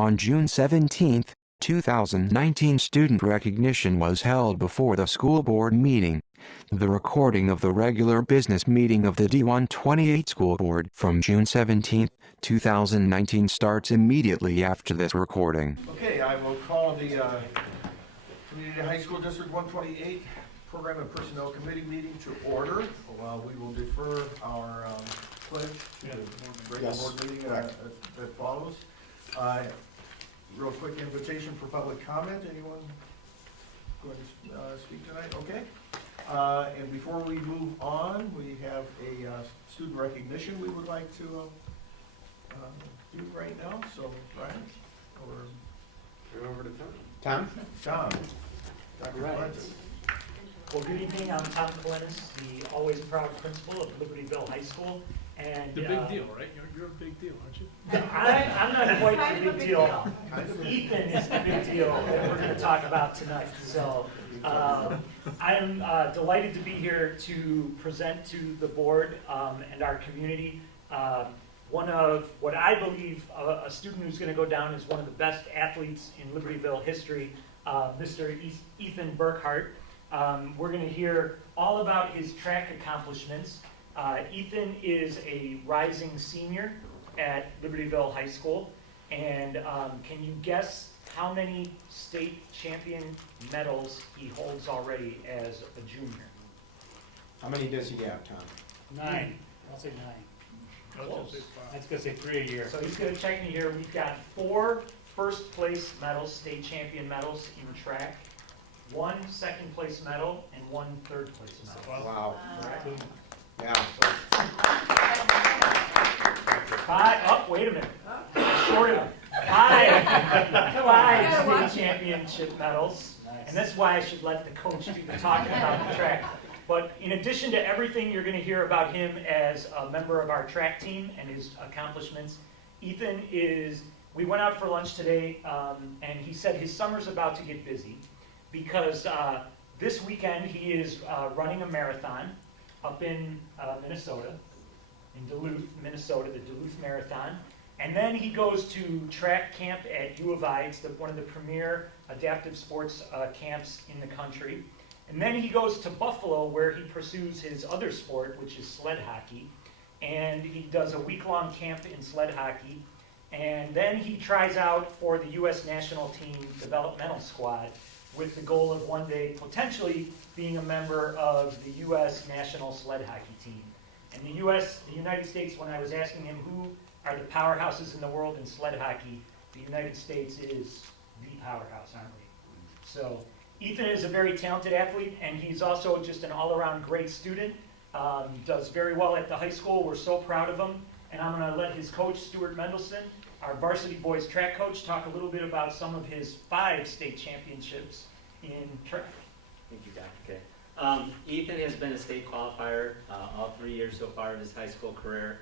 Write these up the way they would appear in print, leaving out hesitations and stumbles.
On June 17, 2019, student recognition was held before the school board meeting. The recording of the regular business meeting of the D128 school board from June 17, 2019 starts immediately after this recording. Okay, I will call the Community High School District 128 Program and Personnel Committee meeting to order. We will defer our pledge to the regular board meeting that follows. Real quick invitation for public comment. Anyone going to speak tonight? Okay. And before we move on, we have a student recognition we would like to do right now. So, Brian, or turn over to Tom. Tom. Dr. Right. Clinton. Well, good evening. I'm Tom Clinton, the always proud principal of Libertyville High School. And The big deal, right? You're a big deal, aren't you? I'm not quite the big deal. Ethan is the big deal that we're going to talk about tonight. So I'm delighted to be here to present to the board and our community one of what I believe a student who's going to go down as one of the best athletes in Libertyville history, Mr. Ethan Burkhart. We're going to hear all about his track accomplishments. Ethan is a rising senior at Libertyville High School, and can you guess how many state champion medals he holds already as a junior? How many does he have, Tom? 9. I'll say 9. Close. I was going to say 3 a year. So he's going to check me here. We've got 4 first place medals, state champion medals in track, 1 second place medal, and 1 third place medal. Wow. Correct. Yeah. 5, oh, wait a minute. Short of him. 5 state championship medals. And that's why I should let the coach do the talking about the track. But in addition to everything you're going to hear about him as a member of our track team and his accomplishments, Ethan is, we went out for lunch today, and he said his summer's about to get busy because this weekend he is running a marathon up in Minnesota, in Duluth, Minnesota, the Duluth Marathon. And then he goes to track camp at U of I. It's one of the premier adaptive sports camps in the country. And then he goes to Buffalo, where he pursues his other sport, which is sled hockey. And he does a week-long camp in sled hockey. And then he tries out for the U.S. national team developmental squad with the goal of one day potentially being a member of the U.S. national sled hockey team. And the United States, when I was asking him who are the powerhouses in the world in sled hockey, the United States is the powerhouse, aren't we? So Ethan is a very talented athlete, and he's also just an all-around great student. Does very well at the high school. We're so proud of him. And I'm going to let his coach, Stuart Mendelson, our varsity boys track coach, talk a little bit about some of his 5 state championships in track. Thank you, Dr. K. Ethan has been a state qualifier all 3 years so far of his high school career.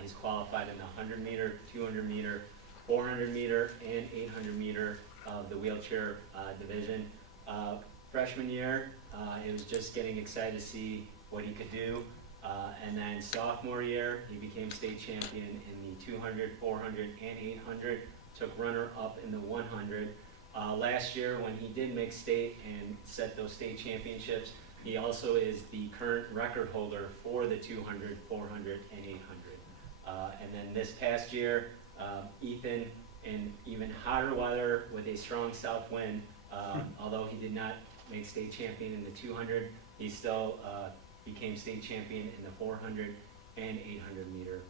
He's qualified in the 100 meter, 200 meter, 400 meter, and 800 meter of the wheelchair division. Freshman year, it was just getting excited to see what he could do. And then sophomore year, he became state champion in the 200, 400, and 800, took runner-up in the 100. Last year, when he did make state and set those state championships, he also is the current record holder for the 200, 400, and 800. And then this past year, Ethan, in even hotter weather with a strong south wind, although he did not make state champion in the 200, he still became state champion in the 400 and 800 meter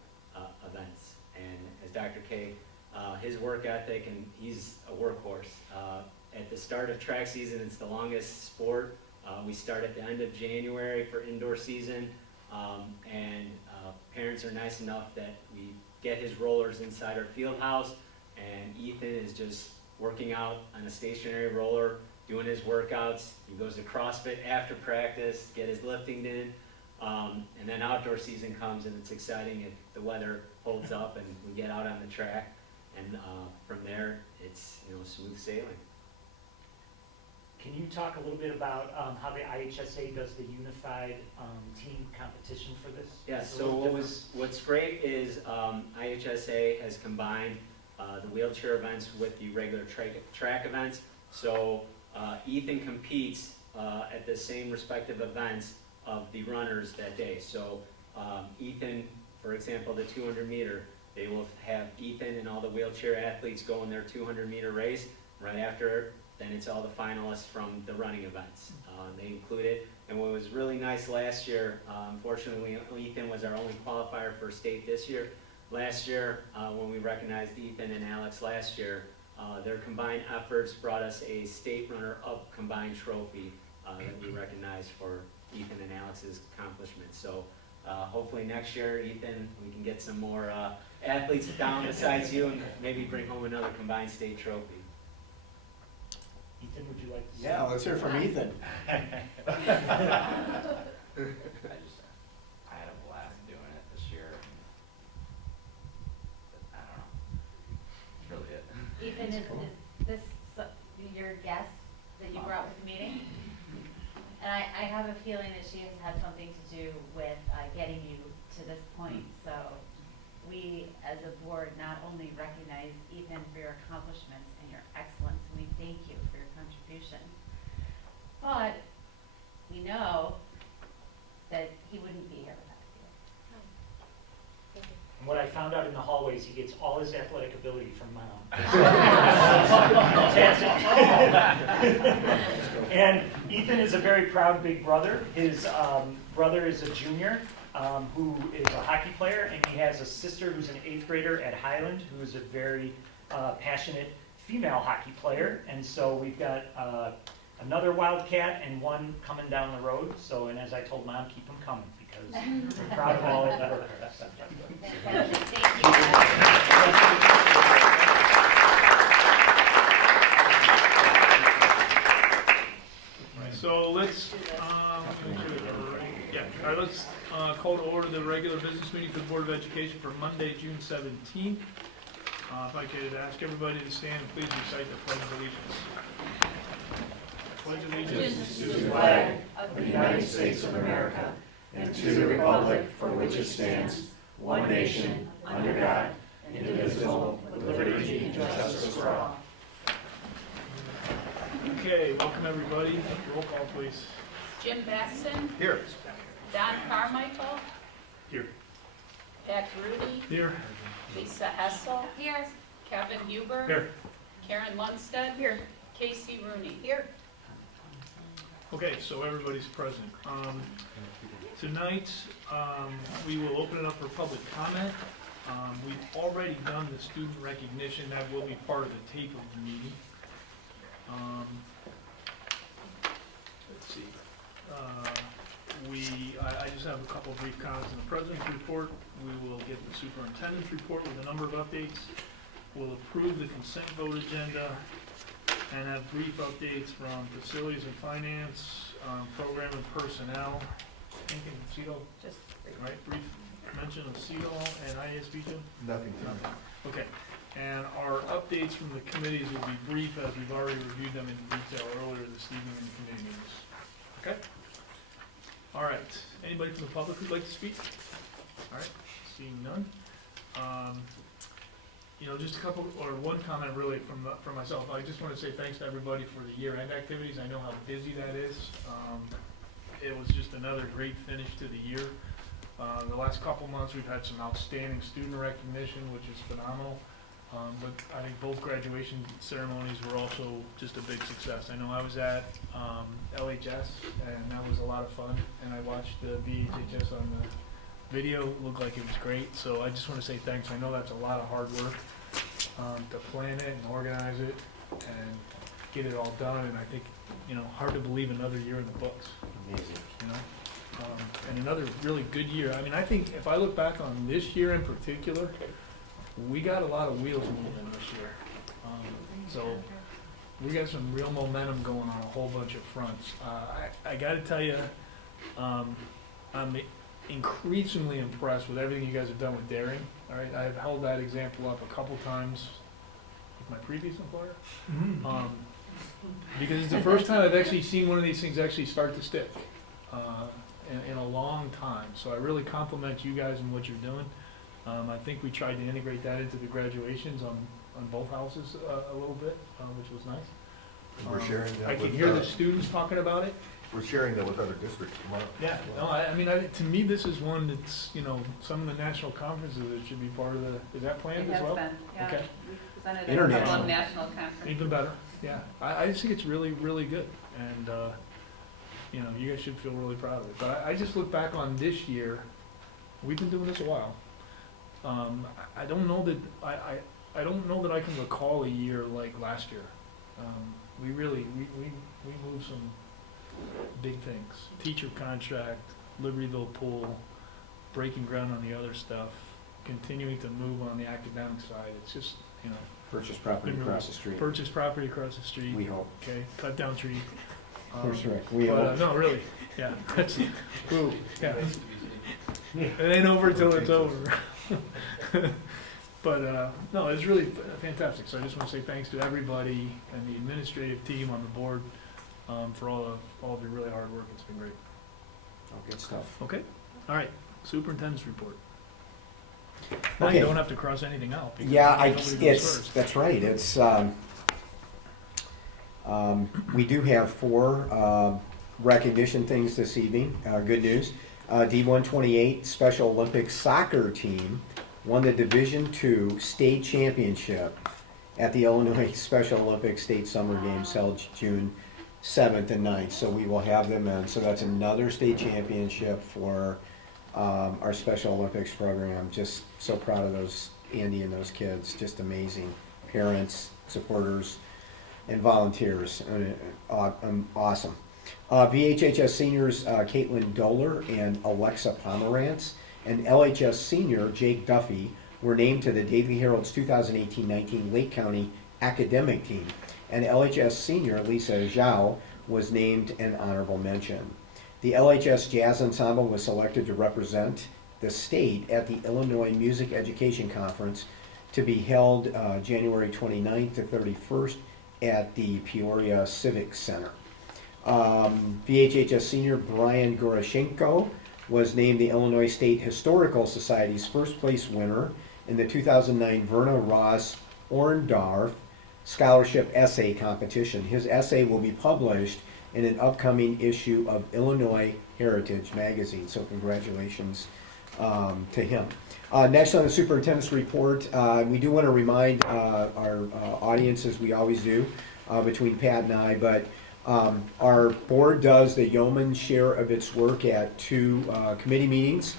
events. And as Dr. K, his work ethic, and he's a workhorse. At the start of track season, it's the longest sport. We start at the end of January for indoor season, and parents are nice enough that we get his rollers inside our field house, and Ethan is just working out on a stationary roller, doing his workouts. He goes to CrossFit after practice, get his lifting in, and then outdoor season comes, and it's exciting if the weather holds up and we get out on the track, and from there it's smooth sailing. Can you talk a little bit about how the IHSA does the unified team competition for this? Yeah, so what's great is IHSA has combined the wheelchair events with the regular track events. So Ethan competes at the same respective events of the runners that day. So Ethan, for example, the 200 meter, they will have Ethan and all the wheelchair athletes go in their 200 meter race. Right after, then it's all the finalists from the running events. They include it. And what was really nice last year, unfortunately, Ethan was our only qualifier for state this year. Last year, when we recognized Ethan and Alex last year, their combined efforts brought us a state runner-up combined trophy that we recognized for Ethan and Alex's accomplishments. So hopefully next year, Ethan, we can get some more athletes down besides you and maybe bring home another combined state trophy. Ethan, would you like to say? Yeah, let's hear from Ethan. I had a blast doing it this year. I don't know. That's really it. Ethan, is this your guest that you brought with the meeting? And I have a feeling that she has had something to do with getting you to this point. So we, as a board, not only recognize Ethan for your accomplishments and your excellence, and we thank you for your contribution, but we know that he wouldn't be here without you. And what I found out in the hallways, he gets all his athletic ability from Mom. And Ethan is a very proud big brother. His brother is a junior who is a hockey player, and he has a sister who's an 8th grader at Highland who is a very passionate female hockey player. And so we've got another Wildcat and one coming down the road. So, and as I told Mom, keep them coming because we're proud of all of the workers. Fantastic. Thank you. So let's, let's call to order the regular business meeting for the Board of Education for Monday, June 17th. If I could ask everybody to stand and please recite the Pledge of Allegiance. Pledge allegiance to the flag of the United States of America and to the republic for which it stands, one nation, under God, indivisible, with liberty and justice for all. Okay, welcome everybody. Roll call, please. Jim Baxton, Here. Don Carmichael, Here. Pat Rudy, Here. Lisa Hessel, Here. Kevin Huber, Here. Karen Lundstedt, here, Casey Rooney. Here. Okay, so everybody's present. Tonight, we will open it up for public comment. We've already done the student recognition. That will be part of the tape of the meeting. Let's see. I just have a couple of brief comments in the President's Report. We will get the Superintendent's Report with a number of updates. We'll approve the consent vote agenda and have brief updates from Facilities and Finance, Program and Personnel. Anything from CEDO? Just Right, brief mention of CEDO and ISB, Jim? Nothing. Okay, and our updates from the committees will be brief as we've already reviewed them in detail earlier this evening in the committee meetings. Okay? All right, anybody from the public who'd like to speak? All right, seeing none. Just a couple, or one comment really from myself. I just want to say thanks to everybody for the year-end activities. I know how busy that is. It was just another great finish to the year. The last couple months, we've had some outstanding student recognition, which is phenomenal. But I think both graduation ceremonies were also just a big success. I know I was at LHS, and that was a lot of fun. And I watched the VHHS on the video. It looked like it was great. So I just want to say thanks. I know that's a lot of hard work to plan it and organize it and get it all done. And I think, hard to believe another year in the books. Amazing. And another really good year. I mean, I think if I look back on this year in particular, we got a lot of wheels moving this year. So we got some real momentum going on a whole bunch of fronts. I got to tell you, I'm increasingly impressed with everything you guys have done with Daring. All right, I've held that example up a couple times with my previous employer. Because it's the first time I've actually seen one of these things actually start to stick in a long time. So I really compliment you guys and what you're doing. I think we tried to integrate that into the graduations on on both houses a little bit, which was nice. We're sharing that I can with, hear the students talking about it. we're sharing that with other districts tomorrow. Yeah, no, I mean, to me, this is one that's, you know, some of the national conferences that should be part of the, is that planned as well? It has been, yeah. Okay. We presented at a International. couple of national conferences. Even better, yeah. I just think it's really, really good, and, you know, you guys should feel really proud of it. But I just look back on this year, we've been doing this a while. I don't know that, I don't know that I can recall a year like last year. We really, we moved some big things. Teacher contract, Libertyville pool, breaking ground on the other stuff, continuing to move on the academic side. It's just, you know, Purchase property across the street. purchase property across the street. We hope. Okay, cut down tree. That's right. We But, hope. no, really, yeah, that's, ooh, yeah. It ain't over till it's over. But, no, it's really fantastic, so I just wanna say thanks to everybody and the administrative team on the board, for all of your really hard work, it's been great. Oh, good stuff. Okay, all right, Superintendent's Report. Now Okay. you don't have to cross anything out. because Yeah, nobody goes it's, first. that's right, it's, we do have 4 recognition things this evening, good news. D128 Special Olympics soccer team won the Division II state championship at the Illinois Special Olympics State Summer Games held June 7th and 9th. So we will have them in, so that's another state championship for our Special Olympics program. Just so proud of those, Andy and those kids, just amazing. Parents, supporters, and volunteers, awesome. VHHS seniors Caitlin Doler and Alexa Pomerantz and LHS senior Jake Duffy were named to the Daily Herald's 2018-19 Lake County academic team, and LHS senior Lisa Zhao was named an honorable mention. The LHS Jazz Ensemble was selected to represent the state at the Illinois Music Education Conference to be held January 29th to 31st at the Peoria Civic Center. VHHS senior Brian Goroshenko was named the Illinois State Historical Society's first place winner in the 2009 Verna Ross Orndorff Scholarship Essay Competition. His essay will be published in an upcoming issue of Illinois Heritage Magazine, so congratulations to him. Next on the Superintendent's Report, we do want to remind our audience, as we always do, between Pat and I, but our board does the yeoman's share of its work at 2 committee meetings.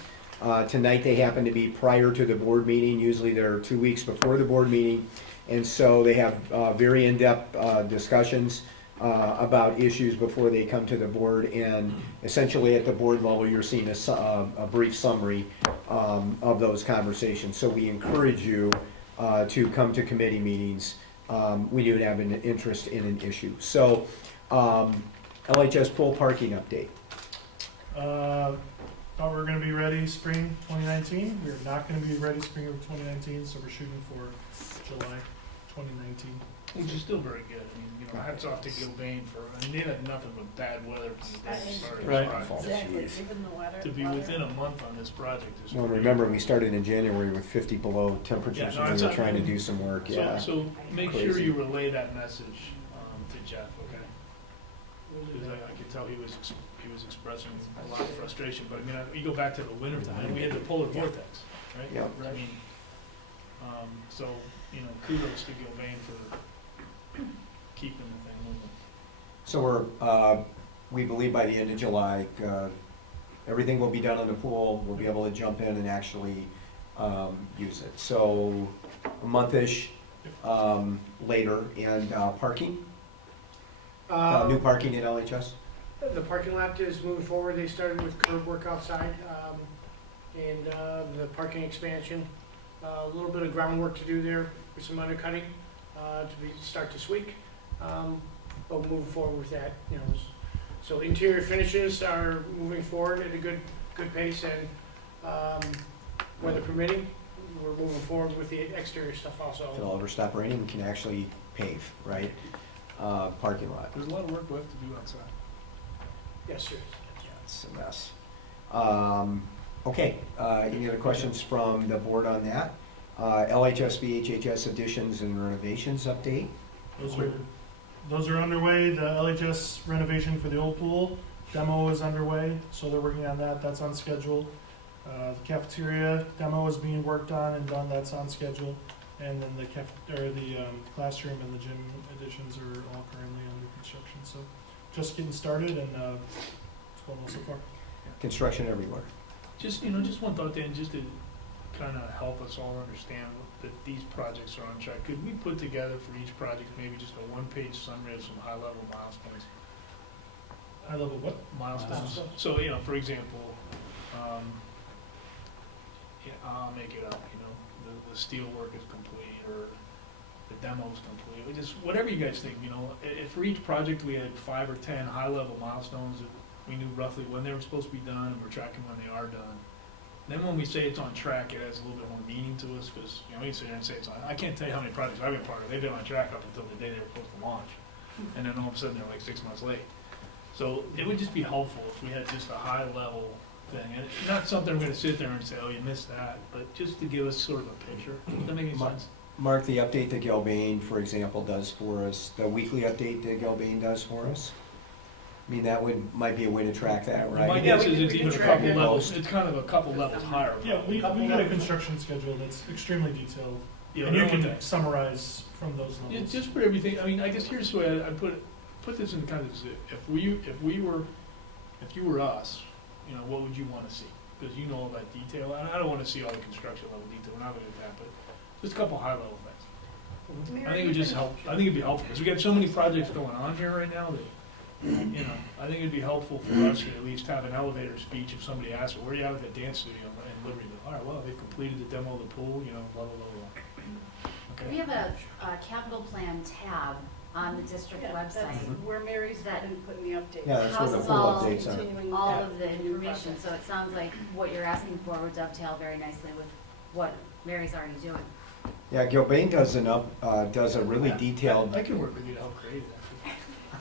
Tonight they happen to be prior to the board meeting. Usually they're 2 weeks before the board meeting. And so they have very in-depth discussions about issues before they come to the board. And essentially at the board level, you're seeing a brief summary of those conversations. So we encourage you to come to committee meetings when you have an interest in an issue. So LHS pool parking update. Thought we were going to be ready spring 2019. We're not going to be ready spring of 2019, so we're shooting for July 2019. Which is still very good. I mean, you know, hats off to Gilbane for, I mean, they had nothing but bad weather from the day they started Right. this project. Exactly, Jeez. given the weather. To be within a month on this project is. Well, remember, we started in January with 50 below temperatures, Yeah, no, and we it's were up. trying to do some work, yeah. So make sure Crazy. you relay that message to Jeff, okay? Because I could tell he was expressing a lot of frustration, but I mean, you go back to the winter time, we had the polar vortex, right? Yeah. I mean, so, you know, kudos to Gilbane for keeping the thing moving. So we believe by the end of July, everything will be done on the pool, we'll be able to jump in and actually use it. So a month-ish later, and parking? New parking at LHS? The parking lot is moving forward. They started with curb work outside, and the parking expansion. A little bit of groundwork to do there with some undercutting to start this week. But we'll move forward with that. You know, so interior finishes are moving forward at a good pace, and weather permitting, we're moving forward with the exterior stuff also. If it'll ever stop raining, we can actually pave, right? Parking lot. There's a lot of work left to do outside. Yes, sir. Yeah, it's a mess. Okay, any other questions from the board on that? LHS, VHHS additions and renovations update. Those are underway. The LHS renovation for the old pool demo is underway, so they're working on that. That's on schedule. The cafeteria demo is being worked on and done. That's on schedule. And then the classroom and the gym additions are all currently under construction. So just getting started, and it's going well so far. Construction everywhere. Just one thought, Dan, just to kind of help us all understand that these projects are on track. Could we put together for each project maybe just a one-page summary of some high-level milestones? High-level what? Milestones. So, for example, I'll make it up, the steel work is complete, or the demo's complete, just whatever you guys think, if for each project we had 5 or 10 high-level milestones that we knew roughly when they were supposed to be done, and we're tracking when they are done. Then when we say it's on track, it has a little bit more meaning to us, because, we can sit there and say it's on, I can't tell you how many projects I've been part of, they've been on track up until the day they were supposed to launch, and then all of a sudden they're like 6 months late. So it would just be helpful if we had just a high-level thing, and it's not something we're gonna sit there and say, oh, you missed that, but just to give us sort of a picture. Does that make any sense? Mark, the update that Gilbane, for example, does for us, the weekly update that Gilbane does for us, I mean, that might be a way to track that, My right? guess is we it's can even a track couple it. levels, it's kind of a couple levels higher. Yeah, we got a construction schedule that's extremely detailed, and you can summarize from those Yeah, levels. just for everything, I mean, I guess here's the way I put this in context. If you were us, what would you want to see? Because you know all that detail, and I don't want to see all the construction level detail, we're not looking at that, but just a couple high level things. I think it would just help, I think it'd be helpful, because we got so many projects going on here right now that, I think it'd be helpful for us to at least have an elevator speech if somebody asks, where are you at with that dance studio in Liberty? All right, well, they've completed the demo of the pool, blah, blah, blah, We blah. Okay. have a capital plan tab on the district website. Where Mary's That been putting the updates. Yeah, that's where the houses full all- updates are. Continuing all that of the new information, project. so it sounds like what you're asking for would dovetail very nicely with what Mary's already doing. Yeah, Gilbane does does a really detailed, I can work with you to help create that.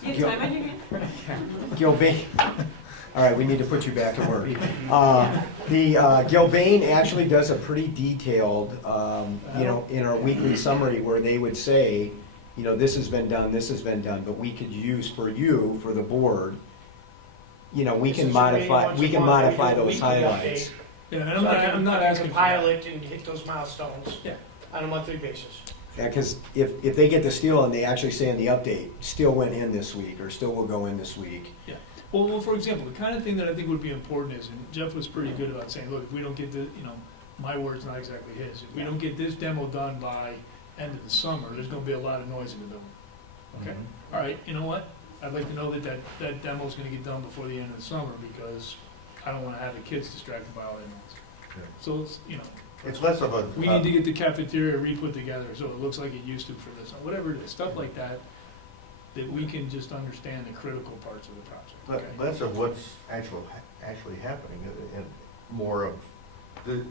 Do you have time on your hands? Gilbane, all right, we need to put you back to work. The Gilbane actually does a pretty detailed, in our weekly summary where they would say, this has been done, but we could use for you, for the board, we This can is modify, once we a can month, modify we do a those weekly highlights. update. Yeah, and So I'm not I asking can for compile that. it and hit those milestones Yeah. on a monthly basis. Yeah, because if they get the steel and they actually say in the update, steel went in this week, or steel will go in this week. Well, for example, the kind of thing that I think would be important is, and Jeff was pretty good about saying, look, if we don't get the, my word's not exactly his, if we don't get this demo done by end of the summer, there's gonna be a lot of noise in the building. Okay, all right, you know what? I'd like to know that demo's gonna get done before the end of the summer, because I don't wanna have the kids distracted by all that noise. So it's, It's less of a. we need to get the cafeteria re-put together, so it looks like it used to for this, or whatever it is, stuff like that, that we can just understand the critical parts of the project. Okay? Less of what's actually happening, and more of,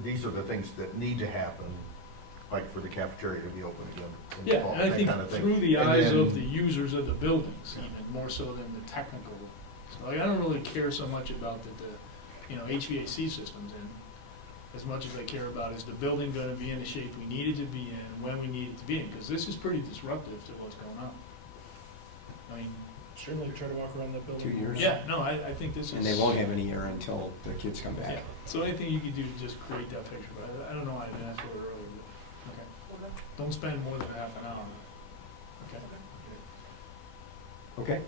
these are the things that need to happen, like for the cafeteria to be open again in the Yeah, fall, and I that think kind of thing. through the And eyes then- of the users of the buildings, even more so than the technical. So like, I don't really care so much about the HVAC systems in, as much as I care about is the building gonna be in the shape we need it to be in, when we need it to be in, because this is pretty disruptive to what's going on. I mean, Certainly try to walk around that building. 2 years. yeah, no, I think this is. And they won't have any air until the kids come Yeah, back. so anything you could do to just create that picture, but I don't know why I didn't ask for it earlier, but, okay. Don't spend more than half an hour on it. Okay? Okay.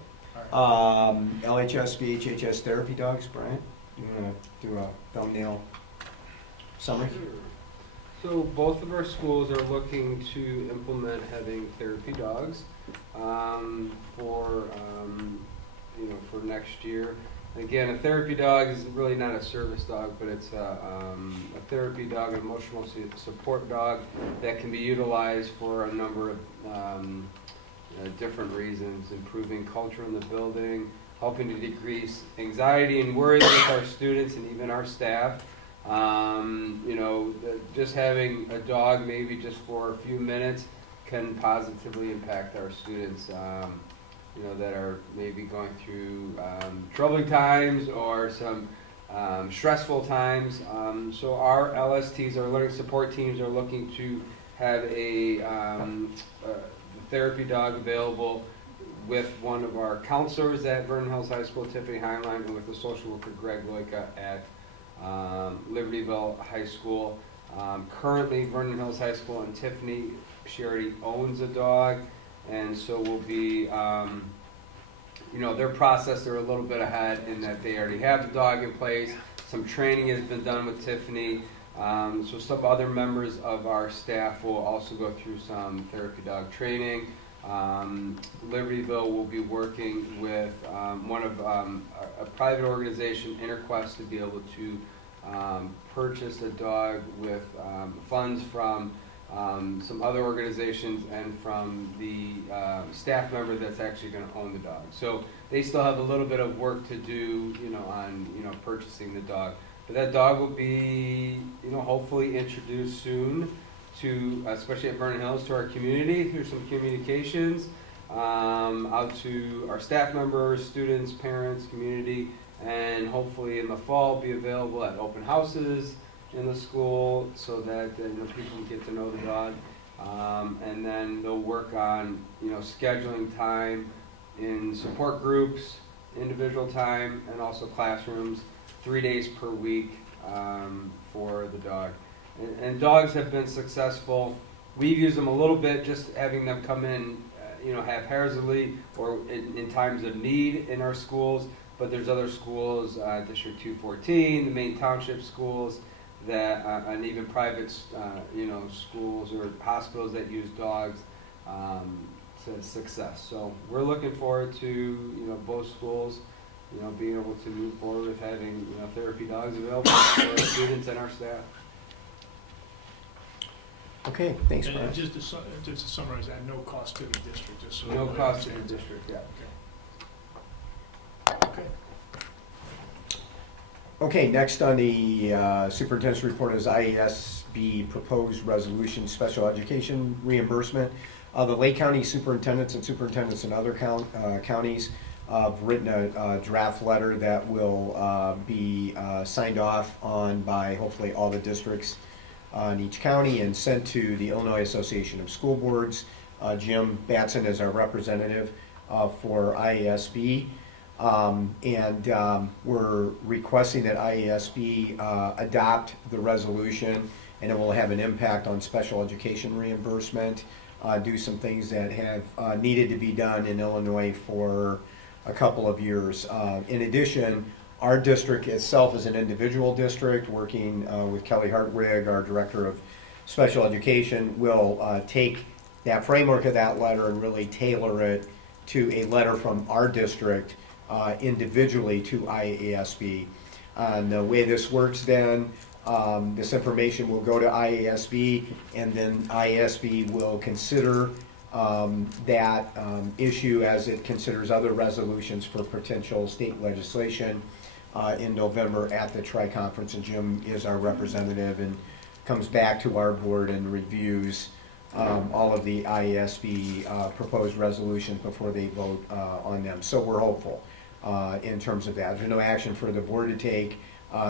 All right. LHS, VHHS therapy dogs, Brian, you wanna do a thumbnail summary? So both of our schools are looking to implement having therapy dogs for next year. Again, a therapy dog is really not a service dog, but it's a therapy dog, an emotional support dog that can be utilized for a number of different reasons, improving culture in the building, helping to decrease anxiety and worries with our students and even our staff. Just having a dog maybe just for a few minutes can positively impact our students, that are maybe going through troubling times or some stressful times. So our LSTs, our learning support teams, are looking to have a therapy dog available with one of our counselors at Vernon Hills High School, Tiffany Heinlein, and with the social worker Greg Loika at Libertyville High School. Currently, Vernon Hills High School and Tiffany, she already owns a dog, and so we'll be, their process, they're a little bit ahead in that they already have the dog in place. Some training has been done with Tiffany. So some other members of our staff will also go through some therapy dog training. Libertyville will be working with one of a private organization, Interquest, to be able to purchase a dog with funds from some other organizations and from the staff member that's actually going to own the dog. So they still have a little bit of work to do, on purchasing the dog. But that dog will be, hopefully introduced soon to, especially at Vernon Hills, to our community through some communications, out to our staff members, students, parents, community, and hopefully in the fall be available at open houses in the school so that people can get to know the dog. And then they'll work on scheduling time in support groups, individual time, and also classrooms, 3 days per week for the dog. And dogs have been successful. We've used them a little bit, just having them come in, haphazardly or in times of need in our schools. But there's other schools, District 214, the main township schools, that and even private, schools or hospitals that use dogs to success. So we're looking forward to both schools, being able to move forward with having therapy dogs available for our students and our staff. Okay, thanks, And Brian. just to summarize that, no cost to the district, just so. No cost to the district, yeah. Okay. Okay, next on the Superintendent's Report is IASB Proposed Resolution Special Education Reimbursement. The Lake County Superintendents and Superintendents in other counties have written a draft letter that will be signed off on by hopefully all the districts in each county and sent to the Illinois Association of School Boards. Jim Batson is our representative for IASB. We're requesting that IASB adopt the resolution, and it will have an impact on special education reimbursement, do some things that have needed to be done in Illinois for a couple of years. In addition, our district itself is an individual district working with Kelly Hartwig, our Director of Special Education, will take that framework of that letter and really tailor it to a letter from our district individually to IASB. The way this works then, this information will go to IASB, and then IASB will consider that issue as it considers other resolutions for potential state legislation in November at the Tri-Conference, and Jim is our representative and comes back to our board and reviews all of the IASB proposed resolutions before they vote on them. So we're hopeful in terms of that. There's no action for the board to take,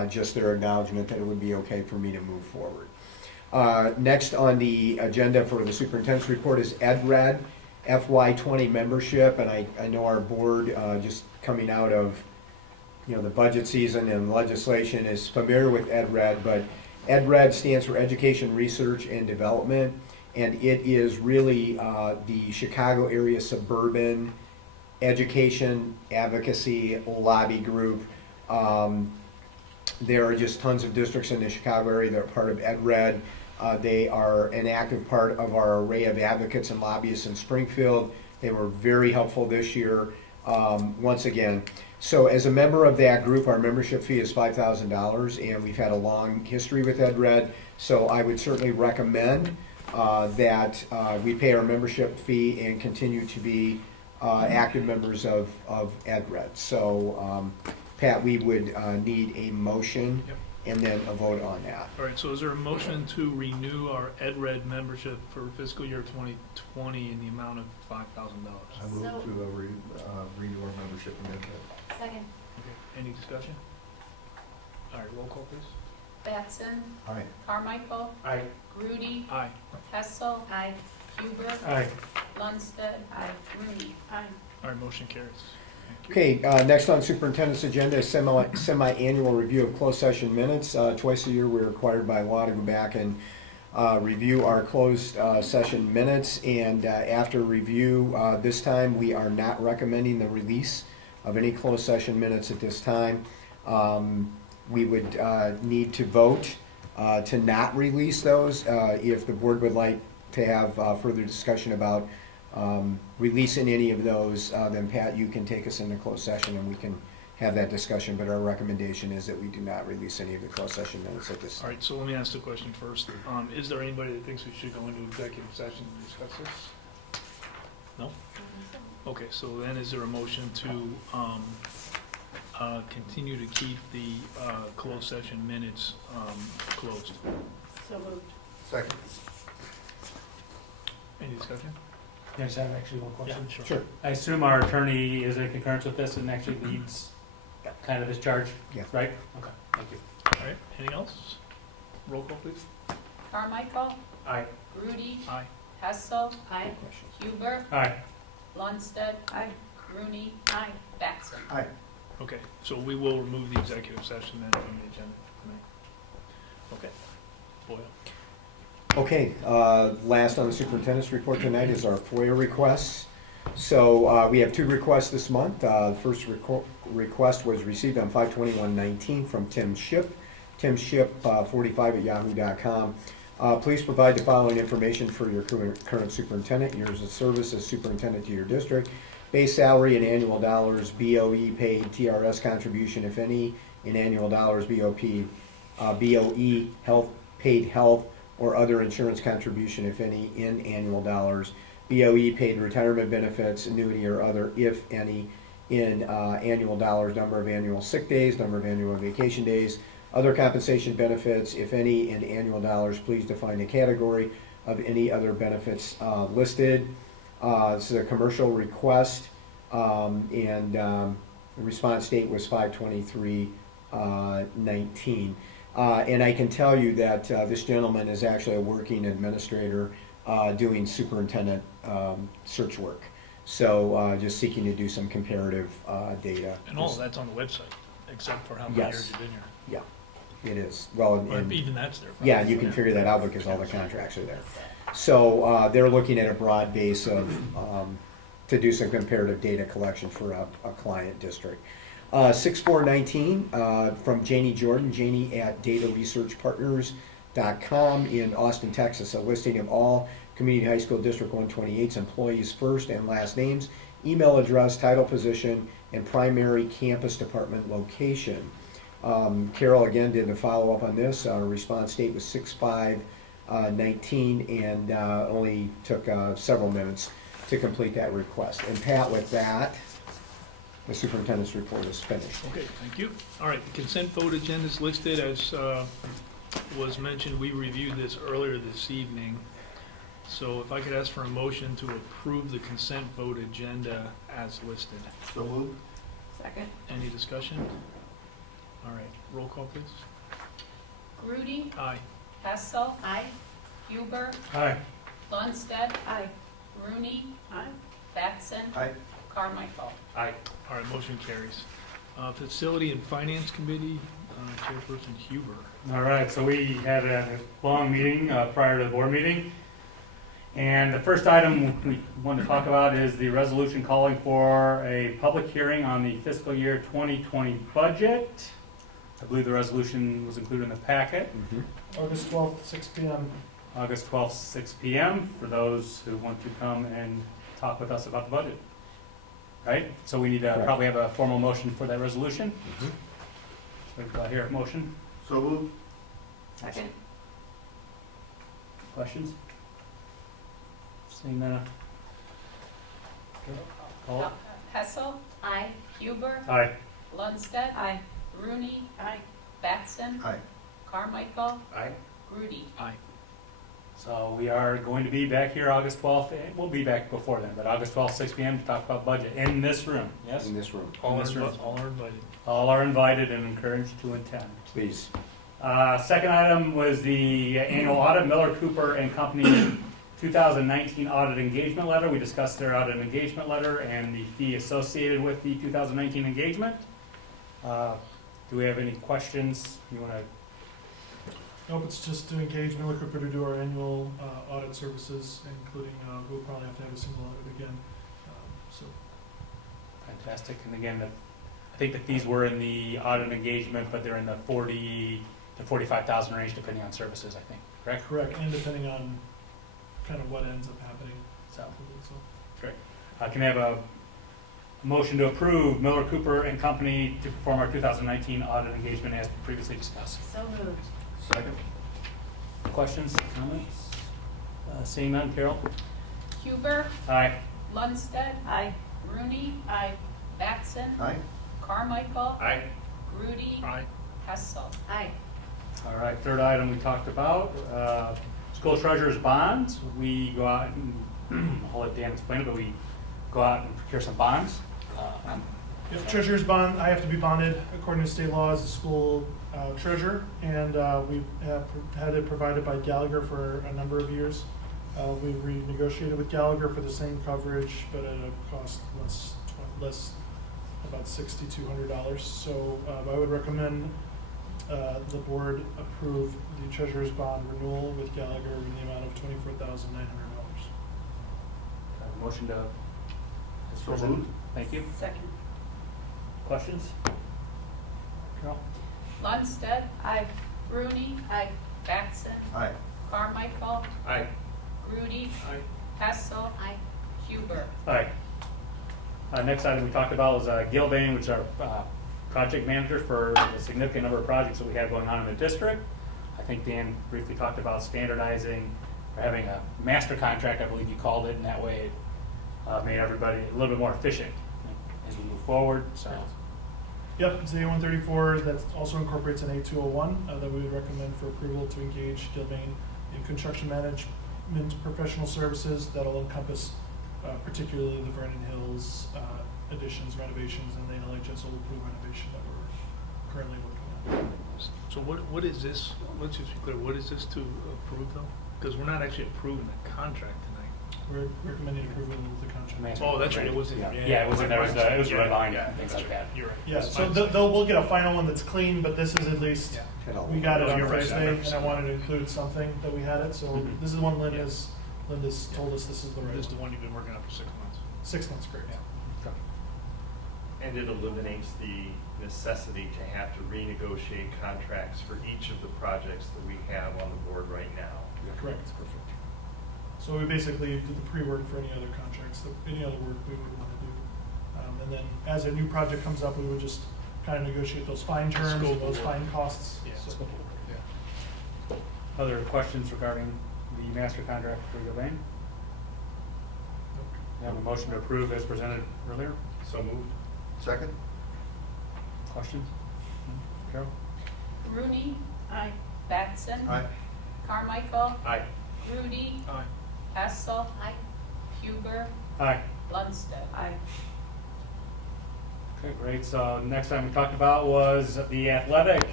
just their acknowledgement that it would be okay for me to move forward. Next on the agenda for the Superintendent's Report is EdRed FY20 membership, and I know our board, just coming out of the budget season and legislation, is familiar with EdRed, but EdRed stands for Education Research and Development, and it is really the Chicago area suburban education advocacy lobby group. There are just tons of districts in the Chicago area that are part of EdRed. They are an active part of our array of advocates and lobbyists in Springfield. They were very helpful this year, once again. So as a member of that group, our membership fee is $5,000, and we've had a long history with EdRed. So I would certainly recommend that we pay our membership fee and continue to be active members of EdRed. So Pat, we would need a motion. Yep. And then a vote on that. All right, so is there a motion to renew our EdRed membership for fiscal year 2020 in the amount of $5,000? I move to renew our membership in EdRed. Second. Okay, any discussion? All right, roll call, please. Batson. Aye. Carmichael. Aye. Grudy. Aye. Hessel. Aye. Huber. Aye. Lundstedt. Aye. Rooney. Aye. All right, motion carries. Thank you. Okay, next on superintendent's agenda is semi-annual review of closed session minutes. Twice a year, we're required by law to go back and review our closed session minutes. And after review, this time, we are not recommending the release of any closed session minutes at this time. We would need to vote to not release those. If the board would like to have further discussion about releasing any of those, then Pat, you can take us into closed session and we can have that discussion, but our recommendation is that we do not release any of the closed session minutes at this All time. right, so let me ask the question first. Is there anybody that thinks we should go into executive session to discuss this? No? Okay, so then is there a motion to continue to keep the closed session minutes closed? So moved. Second. Any discussion? I just have actually one question. Sure. I assume our attorney is in concurrence with this and actually leads kind of this charge? Yeah. Right? Okay, thank you. All right, anything else? Roll call, please. Carmichael. Aye. Grudy. Aye. Hessel. Aye. Questions? Huber. Aye. Lundstedt. Aye. Rooney. Aye. Batson. Aye. Okay, so we will remove the executive session then from the agenda tonight. Okay. Boyle. Okay, last on the superintendent's report tonight is our FOIA requests. So we have two requests this month. The first request was received on 5/21/19 from Tim Ship, timship45@yahoo.com. Please provide the following information for your current superintendent, years of service as superintendent to your district, base salary in annual dollars, BOE paid, TRS contribution, if any, in annual dollars, BOE health paid health, or other insurance contribution, if any, in annual dollars, BOE paid retirement benefits, annuity or other, if any, in annual dollars, number of annual sick days, number of annual vacation days, other compensation benefits, if any, in annual dollars. Please define the category of any other benefits listed. This is a commercial request, and the response date was 5/23/19. And I can tell you that this gentleman is actually a working administrator doing superintendent search work. So just seeking to do some comparative data. And all of that's on the website, except for how many Yes. years you've been here. Yeah, it is. Well, Or and, even that's there. yeah, you can figure that out because all the contracts are there. So they're looking at a broad base of, to do some comparative data collection for a client district. 6/4/19 from Janie Jordan, Janie at dataresearchpartners.com in Austin, Texas. A listing of all Community High School District 128's employees' first and last names, email address, title, position, and primary campus department location. Carol again did a follow-up on this. Our response date was 6/5/19 and only took several minutes to complete that request. And Pat, with that, the superintendent's report is finished. Okay, thank you. All right, the consent vote agenda is listed as was mentioned. We reviewed this earlier this evening. So if I could ask for a motion to approve the consent vote agenda as listed. So moved. Second. Any discussion? All right, roll call, please. Grudy. Aye. Hessel. Aye. Huber. Aye. Lundstedt. Aye. Rooney. Aye. Batson. Aye. Carmichael. Aye. All right, motion carries. Facility and Finance Committee, Chairperson Huber. All right, so we had a long meeting prior to the board meeting. And the first item we want to talk about is the resolution calling for a public hearing on the fiscal year 2020 budget. I believe the resolution was included in the packet. August 12th, 6 p.m. August 12th, 6 p.m. for those who want to come and talk with us about the budget. Right? So we need to Correct. probably have a formal motion for that resolution. So do I hear a motion? So moved. Second. Questions? Seeing none. Call. Hessel. Aye. Huber. Aye. Lundstedt. Aye. Rooney. Aye. Batson. Aye. Carmichael. Aye. Grudy. Aye. So we are going to be back here August 12th, and we'll be back before then, but August 12th, 6 p.m. to talk about budget in this room, yes? In this room, All In this room. are invited. All are invited and encouraged to attend. please. Second item was the annual audit, Miller Cooper and Company 2019 audit engagement letter. We discussed their audit engagement letter and the fee associated with the 2019 engagement. Do we have any questions? You want to? Nope, it's just to engage Miller Cooper to do our annual audit services, including, we'll probably have to have a single audit again. So, Fantastic. And again, I think the fees were in the audit engagement, but they're in the 40 to 45,000 range, depending on services, I think. Correct? correct, and depending on kind of what ends up happening. So, So, can I have a motion to approve Miller Cooper and Company to perform our 2019 audit engagement as previously discussed? So moved. Second. Questions, comments? Seeing none, Carol? Huber, Aye. Lundstedt, Aye. Rooney. Aye. Batson. Aye. Carmichael. Aye. Grudy. Aye. Hessel. Aye. All right, third item we talked about, school treasurer's bonds. We go out and, I'll let Dan explain it, but we go out and procure some bonds. Yep, treasurer's bond, I have to be bonded according to state law as a school treasurer, and we have had it provided by Gallagher for a number of years. We renegotiated with Gallagher for the same coverage, but at a cost less about $6,200. So I would recommend the board approve the treasurer's bond renewal with Gallagher in the amount of $24,900. Motion to. So moved. Thank you. Second. Questions? Carol? Lundstedt. Aye. Rooney. Aye. Batson. Aye. Carmichael. Aye. Grudy. Aye. Hessel. Aye. Huber. Aye. Next item we talked about was Gil Bain, which is our project manager for a significant number of projects that we have going on in the district. I think Dan briefly talked about standardizing, or having a master contract, I believe you called it, and that way it made everybody a little bit more efficient as we move forward, so. Yep, it's the A134 that also incorporates an A201 that we would recommend for approval to engage Gilbane in construction management professional services that'll encompass particularly the Vernon Hills additions, renovations, and the LHS Old Pool renovation that we're currently working on. So what is this, let's just be clear, what is this to approve though? Because we're not actually approving the contract tonight. We're recommending approval of the contract. Oh, that's right, it was in Yeah. there. Yeah, it was in there, it was redlined Yeah, and things that's like right. that. You're right. Yeah, so we'll get a final one that's clean, but this is at least, Yeah. we got it Oh, on you're right, I Thursday, remember and I seeing wanted to that. include something that we had it, so Mhm. this is the one Linda's told us this is the right This is the one. one you've been working on for 6 months. 6 months, great. And it eliminates the necessity to have to renegotiate contracts for each of the projects that we have on the board right now. Correct. Perfect. So we basically did the pre-work for any other contracts, any other work we would want to do. And then as a new project comes up, we would just kind of negotiate those fine terms Scope and of those work. fine costs. Yeah. So- Yeah. Other questions regarding the master contract for Gilbane? We have a motion to approve as presented earlier. So moved. Second. Questions? Carol? Rooney. Aye. Batson. Aye. Carmichael. Aye. Grudy. Aye. Hessel. Aye. Huber. Aye. Lundstedt. Aye. Okay, great. So next time we talked about was the athletic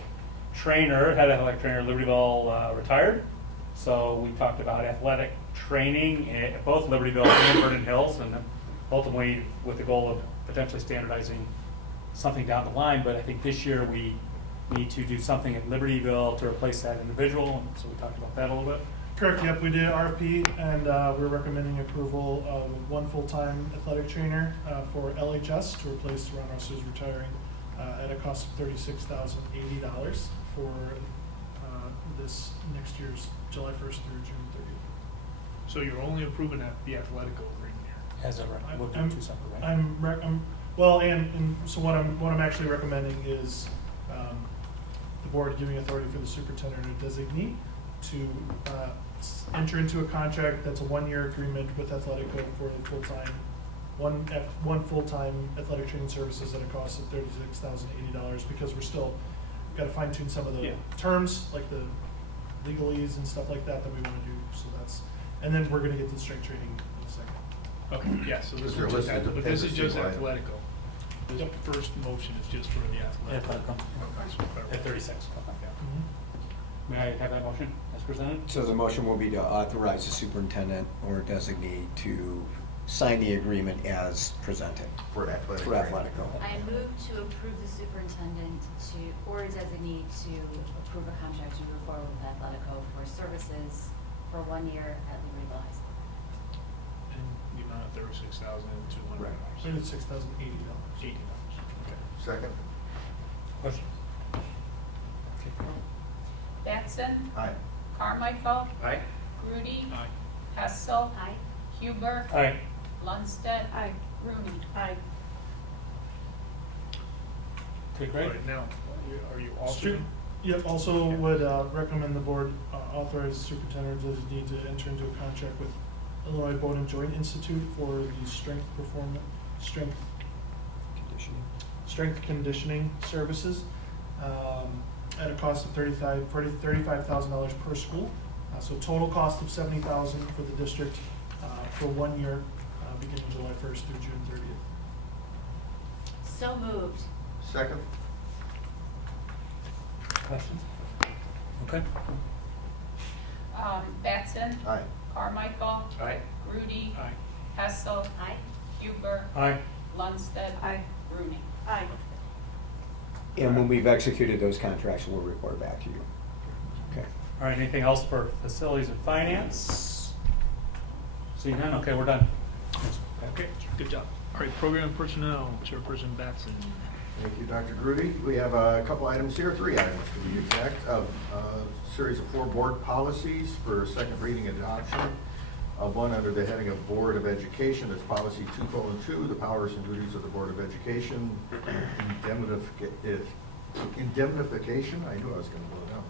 trainer, head athletic trainer, Libertyville retired. So we talked about athletic training at both Libertyville and Vernon Hills, and ultimately with the goal of potentially standardizing something down the line. But I think this year we need to do something at Libertyville to replace that individual. And so we talked about that a little bit. Correct, yep, we did RFP, and we're recommending approval of one full-time athletic trainer for LHS to replace Ron Russ, who's retiring at a cost of $36,080 for this next year's July 1st through June 30th. So you're only approving the athletic over in here? As a we'll do two separate, right? And so what I'm actually recommending is the board giving authority for the superintendent or designee to enter into a contract that's a 1-year agreement with Athletico for the full-time, one full-time athletic training services at a cost of $36,080, because we're still got to fine-tune some of the terms, like the legalese and stuff like that we want to do. So that's, and then we're going to get to the strength training in a second. Okay, yeah, so this They're is just, listed but this as is just statewide. Athletico. The first motion is just for the Athletico. At 36. Yeah. Mm-hmm. May I have that motion as presented? So the motion will be to authorize the superintendent or designee to sign the agreement as presented For athletic. for Athletico. I move to approve the superintendent or designee to approve a contract to move forward with Athletico for services for 1 year at Libertyville High School. And the amount of $36,200. $36,080. $80. Okay. Second? Question? Batson, Aye. Carmichael, Aye. Grudy, Aye. Hessel, Aye. Huber, Aye. Lundstedt. Rooney. Okay, All great. right, now, are you altering? Yep, also would recommend the board authorize the superintendent or designee to enter into a contract with Illinois Bone and Joint Institute for the strength conditioning services at a cost of $35,000 per school. So total cost of $70,000 for the district for 1 year, beginning July 1st through June 30th. So moved. Second? Questions? Okay. Batson, Aye. Carmichael, Aye. Grudy, Aye. Hessel, Aye. Huber, Aye. Lundstedt. Rooney. And when we've executed those contracts, we'll report back to you. Okay. All right, anything else for facilities and finance? Seeing none, okay, we're done. Okay, good job. All right, program and personnel, Chairperson Batson. Thank you, Dr. Grudy. We have a couple items here, 3 items to be exact, of a series of 4 board policies for second reading and adoption. One under the heading of Board of Education, that's policy 2:2, the powers and duties of the Board of Education, indemnification, I knew I was going to blow it down.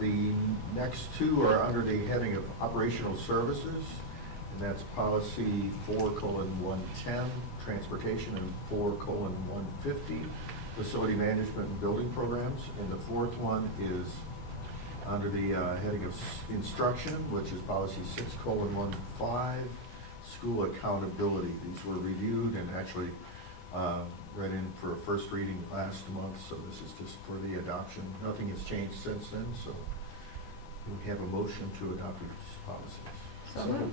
The next 2 are under the heading of operational services, and that's policy 4:110, transportation, and 4:150, facility management and building programs. And the 4th one is under the heading of instruction, which is policy 6:15, school accountability. These were reviewed and actually read in for a first reading last month, so this is just for the adoption. Nothing has changed since then, so we have a motion to adopt these policies. So moved.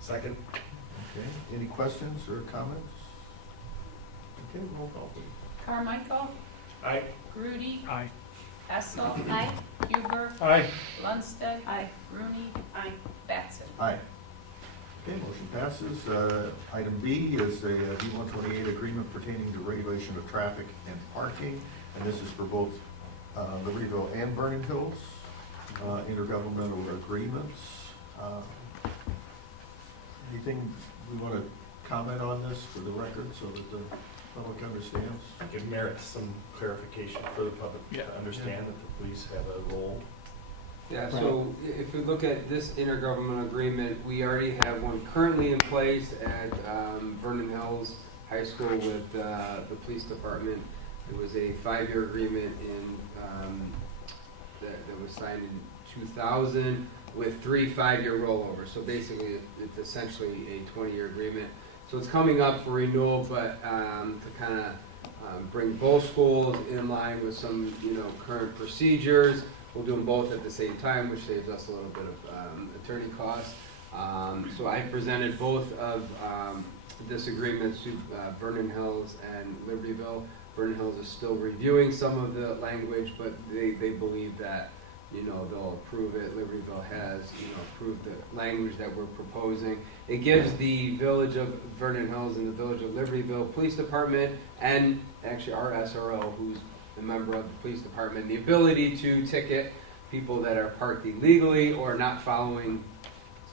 Second. Okay, any questions or comments? Okay, roll call please. Carmichael, Aye. Grudy, Aye. Hessel, Aye. Huber, Aye. Lundstedt. Rooney. Batson. Aye. Okay, motion passes. Item B is the D128 agreement pertaining to regulation of traffic and parking, and this is for both Libertyville and Vernon Hills, intergovernmental agreements. Anything we want to comment on this for the record so that the public understands? I think it merits some clarification for the public Yeah. to understand that the police have a role. Yeah, so if we look at this intergovernmental agreement, we already have one currently in place at Vernon Hills High School with the police department. It was a 5-year agreement that was signed in 2000 with 3 5-year rollovers. So basically, it's essentially a 20-year agreement. So it's coming up for renewal, but to kind of bring both schools in line with some current procedures. We'll do them both at the same time, which saves us a little bit of attorney costs. So I presented both of disagreements to Vernon Hills and Libertyville. Vernon Hills is still reviewing some of the language, but they believe that they'll approve it. Libertyville has approved the language that we're proposing. It gives the village of Vernon Hills and the village of Libertyville Police Department, and actually our SRO, who's a member of the police department, the ability to ticket people that are parked illegally or not following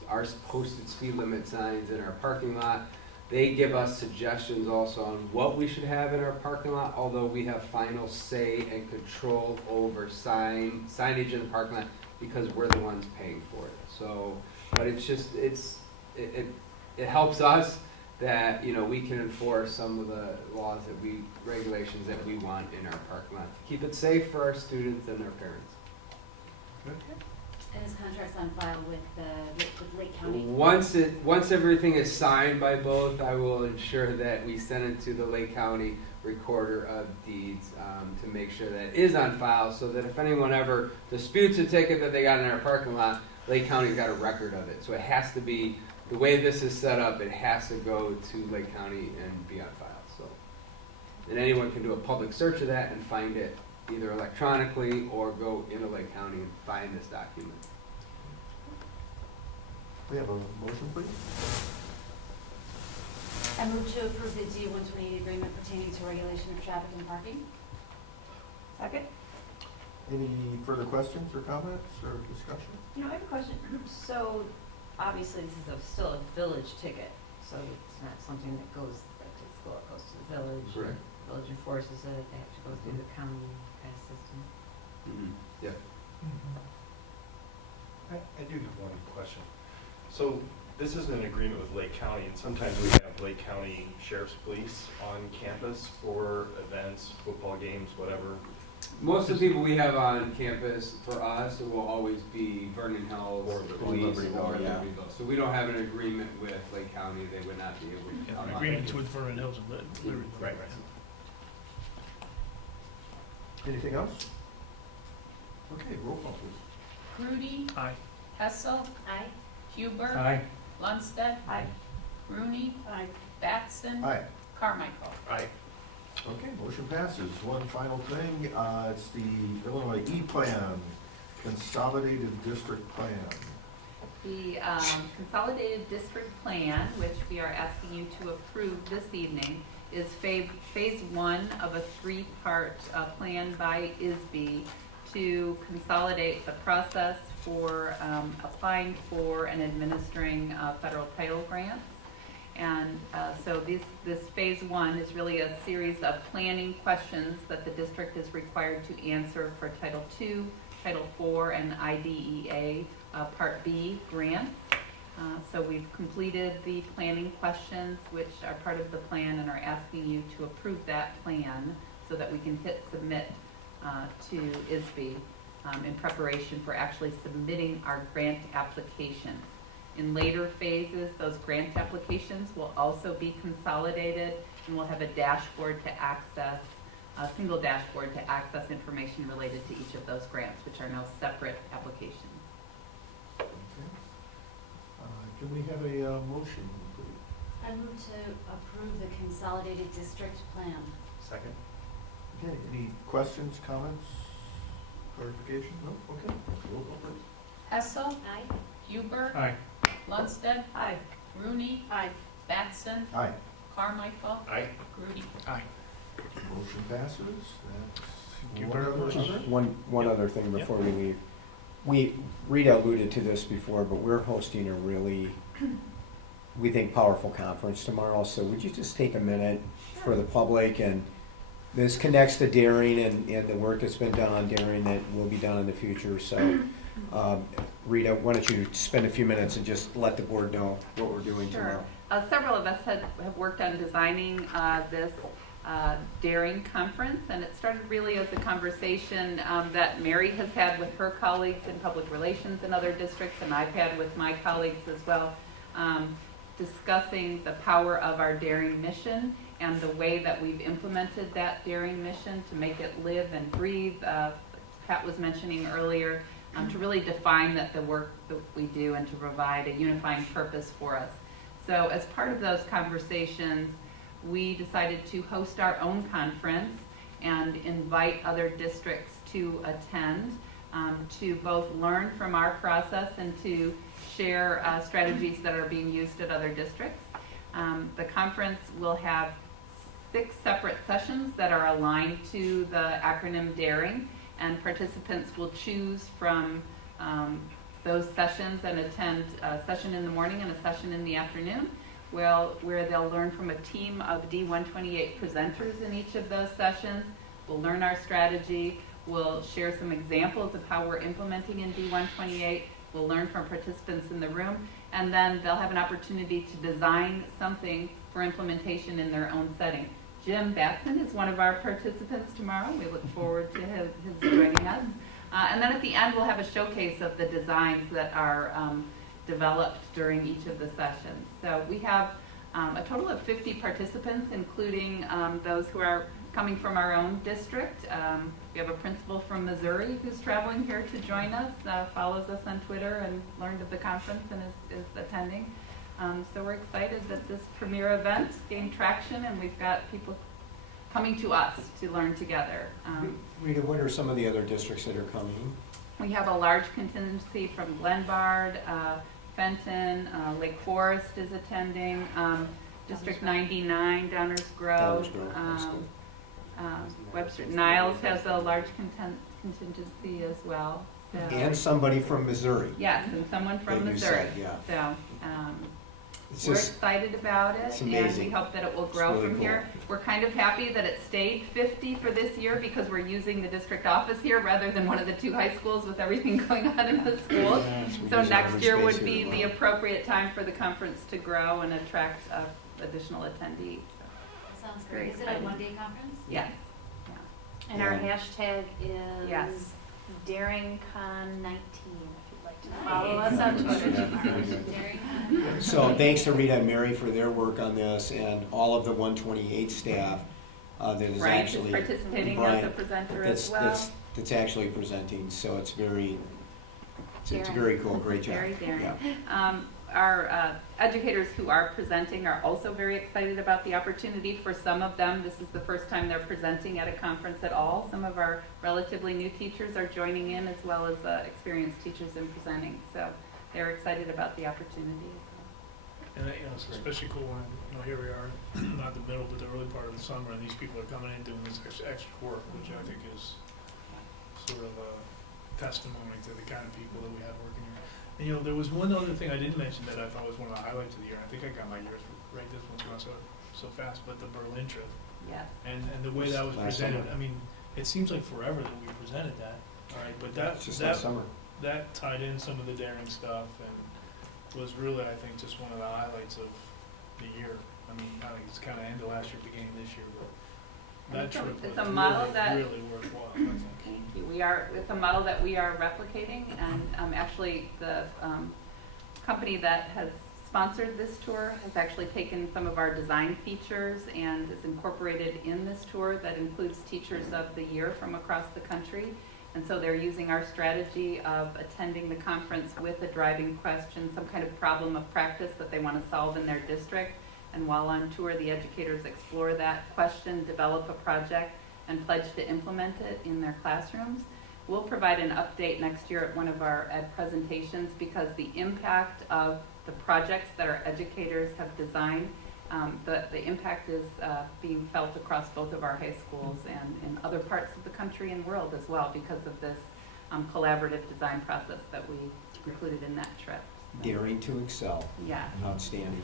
our posted speed limit signs in our parking lot. They give us suggestions also on what we should have in our parking lot, although we have final say and control over signage in the parking lot because we're the ones paying for it. So, but it's just, it helps us that, we can enforce some of the laws regulations that we want in our parking lot to keep it safe for our students and their parents. And his contract's on file with Lake County? Once everything is signed by both, I will ensure that we send it to the Lake County Recorder of Deeds to make sure that it is on file, so that if anyone ever disputes a ticket that they got in our parking lot, Lake County's got a record of it. So it has to be, the way this is set up, it has to go to Lake County and be on file. So, and anyone can do a public search of that and find it either electronically or go into Lake County and find this document. We have a motion, please? I move to approve the D128 agreement pertaining to regulation of traffic and parking. Second? Any further questions or comments or discussion? You know, I have a question. So, obviously, this is still a village ticket, so it's not something that goes back to the school, it goes to the village. Correct. The village enforces it, they have to go through the county kind of system. Yeah. I do have one question. So this is an agreement with Lake County, and sometimes we have Lake County Sheriff's Police on campus for events, football games, whatever. Most of the people we have on campus for us will always be Vernon Hills Or Police Libertyville, or yeah. Libertyville. So we don't have an agreement with Lake County. They would not be able to come on. Agreements with Vernon Hills and Liberty. Right. Anything else? Okay, roll call, please. Grudy. Aye. Hessel. Aye. Huber. Aye. Lundstedt. Aye. Rooney. Aye. Batson. Aye. Carmichael. Aye. Okay, motion passes. One final thing, it's the Illinois E-Plan, Consolidated District Plan. The Consolidated District Plan, which we are asking you to approve this evening, is phase one of a three-part plan by ISB to consolidate the process for applying for and administering federal Pell grants. And so this phase one is really a series of planning questions that the district is required to answer for Title II, Title IV, and IDEA Part B grants. So we've completed the planning questions, which are part of the plan, and are asking you to approve that plan so that we can hit submit to ISB in preparation for actually submitting our grant applications. In later phases, those grant applications will also be consolidated, and we'll have a dashboard to access, a single dashboard to access information related to each of those grants, which are now separate applications. Okay. Can we have a motion, please? I move to approve the Consolidated District Plan. Second? Okay, any questions, comments, clarification? No? Okay, roll call, please. Hessel. Aye. Huber. Aye. Lundstedt. Aye. Rooney. Aye. Batson. Aye. Carmichael. Aye. Grudy. Aye. Motion passes. Thank you One very other much. other? One other thing before we leave. Rita alluded to this before, but we're hosting a really, we think, powerful conference tomorrow. So would you just take a minute for the public? And this connects to daring and the work that's been done on daring that will be done in the future. So Rita, why don't you spend a few minutes and just let the board know what we're doing tomorrow. Several of us have worked on designing this daring conference, and it started really as a conversation that Mary has had with her colleagues in public relations in other districts, and I've had with my colleagues as well, discussing the power of our daring mission and the way that we've implemented that daring mission to make it live and breathe. Pat was mentioning earlier, to really define the work that we do and to provide a unifying purpose for us. So as part of those conversations, we decided to host our own conference and invite other districts to attend, to both learn from our process and to share strategies that are being used at other districts. The conference will have 6 separate sessions that are aligned to the acronym DARING, and participants will choose from those sessions and attend a session in the morning and a session in the afternoon, where they'll learn from a team of D128 presenters in each of those sessions. We'll learn our strategy. We'll share some examples of how we're implementing in D128. We'll learn from participants in the room, and then they'll have an opportunity to design something for implementation in their own setting. Jim Batson is one of our participants tomorrow. We look forward to his joining us. And then at the end, we'll have a showcase of the designs that are developed during each of the sessions. So we have a total of 50 participants, including those who are coming from our own district. We have a principal from Missouri who's traveling here to join us, follows us on Twitter and learned of the conference and is attending. So we're excited that this premier event gained traction, and we've got people coming to us to learn together. Rita, what are some of the other districts that are coming? We have a large contingency from Glenbard, Fenton, Lake Forest is attending, District 99, Downers Grove, that's good. Webster, Niles has a large contingency as well. So. And somebody from Missouri. Yes, and someone from That you Missouri. said, yeah. So It's we're just- excited about it, it's and amazing. we hope that it will It's grow really from cool. here. We're kind of happy that it stayed 50 for this year because we're using the district office here rather than one of the two high schools with everything going on in the schools. we So use next our year space would here be as the well. appropriate time for the conference to grow and attract additional attendees. Sounds Very great. Is it a exciting. one-day conference? Yes. And our hashtag is Yes. DaringCon19, if you'd like to Nice. follow us on Twitter. Very So thanks to Rita and Mary for their work on this, and all of the 128 staff that is Brian is actually participating Brian, as a presenter as well. that's actually presenting. So it's it's Daring. very cool. Great job. Very daring. Yeah. Our educators who are presenting are also very excited about the opportunity. For some of them, this is the first time they're presenting at a conference at all. Some of our relatively new teachers are joining in, as well as experienced teachers in presenting. So they're excited about the opportunity. And it's especially cool when, here we are, not the middle, but the early part of the summer, and these people are coming in doing this extra work, which I think is sort of a testimony to the kind of people that we have working here. And, there was one other thing I didn't mention that I thought was one of the highlights of the year. I think I got my years right. This one's gone so fast, but the Berlin trip. Yes. And the way that was Last presented, summer. I mean, it seems like forever that we presented that. All right, but It's just last summer. that tied in some of the daring stuff and was really, I think, just one of the highlights of the year. I mean, I think it's kind of ended last year, beginning this year, but that It's a- trip it's was a model really, that- really worthwhile, I think. Thank you. It's a model that we are replicating, and actually the company that has sponsored this tour has actually taken some of our design features and is incorporated in this tour that includes teachers of the year from across the country. And so they're using our strategy of attending the conference with a driving question, some kind of problem of practice that they want to solve in their district. And while on tour, the educators explore that question, develop a project, and pledge to implement it in their classrooms. We'll provide an update next year at one of our ed presentations because the impact of the projects that our educators have designed, the impact is being felt across both of our high schools and in other parts of the country and world as well because of this collaborative design process that we included in that trip. So, Daring to excel. yeah. Outstanding.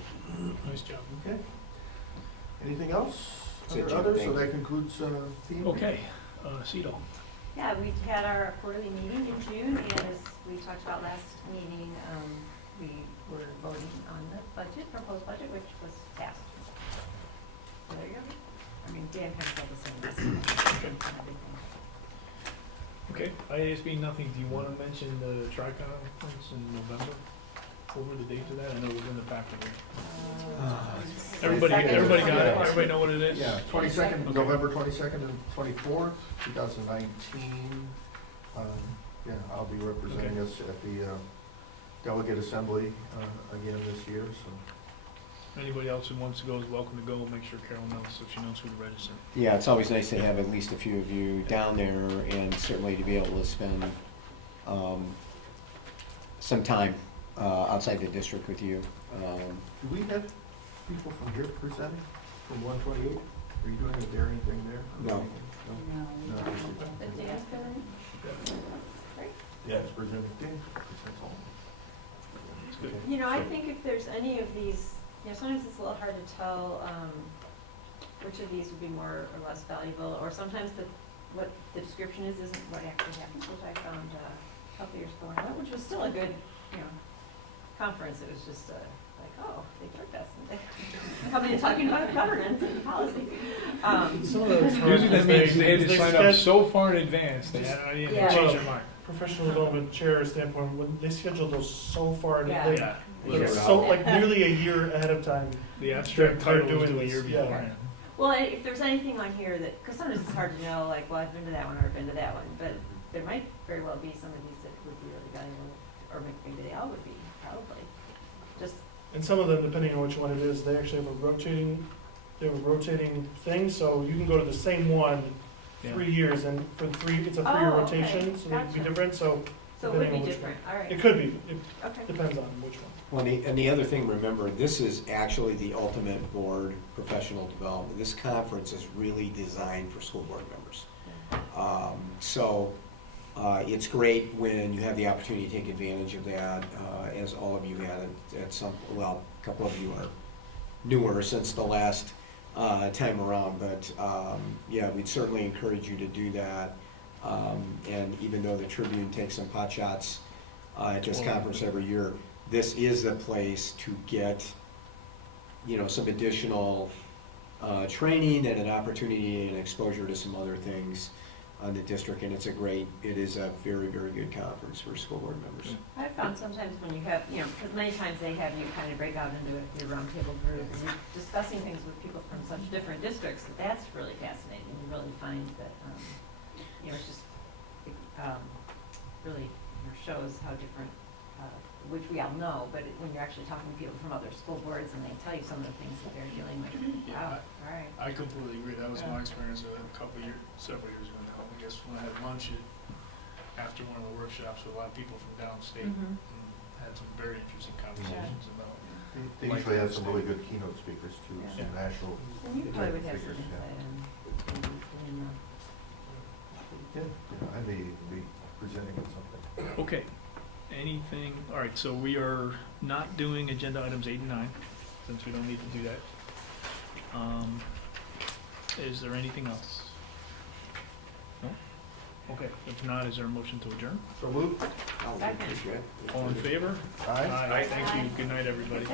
Nice job. Okay. Anything else? That's it, Jim. Others? Thank So that you. concludes theme. Okay, Cito. Yeah, we had our quarterly meeting in June, and as we talked about last meeting, we were voting on the budget, proposed budget, which was passed. So there you go. I mean, Dan kind of felt the same last Okay. and everything. Okay, IASB, nothing. Do you want to mention the tri-conference in November? What were the dates of that? I know it was in the packet here. Everybody got it? Everybody know what it is? Yeah, 22nd, Okay. November 22nd and 24th, 2019. Yeah, I'll be representing us at the delegate assembly again this year, so. Anybody else who wants to go is welcome to go. Make sure Carol knows so she knows who to register. Yeah, it's always nice to have at least a few of you down there, and certainly to be able to spend some time outside the district with you. Do we have people from here presenting, from 128? Are you doing a daring thing there? No. No. The day after, Yeah, it's presenting. That's all. It's good. you know, I think if there's any of these, sometimes it's a little hard to tell which of these would be more or less valuable, or sometimes what the description is isn't what actually happens, which I found a couple years ago, which was still a good, conference. It was just like, oh, they tricked us. Coming and talking about governance and policy. Usually that means they had to sign up so far in advance, they had, they changed their mind. professional development chair standpoint, when they schedule those so far, in Yeah. like, Yeah. like so, like nearly a year ahead of time. The abstract They're title was doing due a year this, yeah. beforehand. Well, and if there's anything on here that, because sometimes it's hard to know, like, well, I've been to that one or I've been to that one, but there might very well be some of these that would be really valuable, or maybe they all would be, probably. Just, And some of them, depending on which one it is, they actually have they have a rotating thing, so you can go to the same one Yeah. 3 years, and for it's a 3-year Oh, okay. rotation, so they'd be Gotcha. different, so so it would depending be on which different, all it right, could be, it okay. depends on which one. Well, and the other thing, remember, this is actually the ultimate board professional development. This conference is really designed for school board members. So it's great when you have the opportunity to take advantage of that, as all of you had at some, well, a couple of you are newer since the last time around, but yeah, we'd certainly encourage you to do that. And even though the Tribune takes some pot shots at this conference every year, this is the place to get, you know, some additional training and an opportunity and exposure to some other things on the district, and it is a very, very good conference for school board members. I've found sometimes when you have, you know, because many times they have you kind of break out into your roundtable group, and you're discussing things with people from such different districts, that's really fascinating. You really find that, you know, it's just, really, you know, shows how different, which we all know, but when you're actually talking to people from other school boards and they tell you some of the things that they're dealing with, wow, all right. I completely agree. That was my experience several years ago now. I guess when I had lunch after one of the workshops with a lot of people from downstate, Mhm. and had some very interesting conversations about. They usually have some really good keynote speakers too, Yeah. some national. And you probably would have some figures, insight in Yeah, I may be presenting on something. Okay. Anything, all right, so we are not doing agenda items 8 and 9, since we don't need to do that. Is there anything else? No? Okay, if not, is there a motion to adjourn? So moved. Second. All in favor? Aye. Thank you. Good night, everybody.